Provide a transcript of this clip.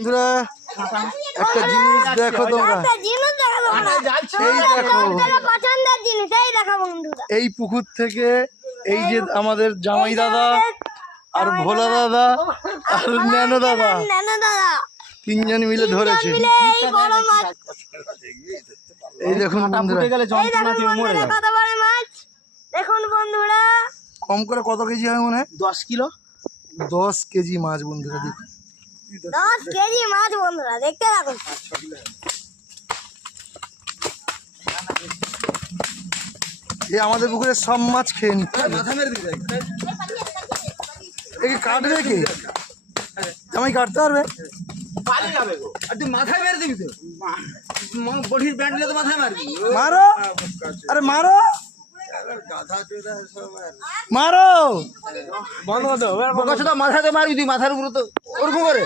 বন্ধুরা একটা জিনিস দেখো তোমরা, এই পুকুর থেকে এই যে আমাদের জামাই দাদা আর ভোলা দাদা আর ন্যানো দাদা তিনজন মিলে ধরেছে। এই দেখুন বন্ধুরা, দেখুন বন্ধুরা কম করে কত কেজি হয় মনে হয়? 10 কিলো। 10 কেজি মাছ বন্ধুরা, দেখুন 10 কেজি মাছ বন্ধুরা, দেখতে থাকুন। এই আমাদের পুকুরে সব মাছ খেয়ে নিচ্ছে। এই কাটবে কি? জামাই কাটতে পারবে? মাথায় মেরে দিবি তো, বডির ব্যান্ড নিয়ে তো মাথায় মারবি। মারো, আরে মারো মারো, বন্ধ করে দাও। মাথাতে মারবি তুই, মাথার উপরে তো ওরকম করে।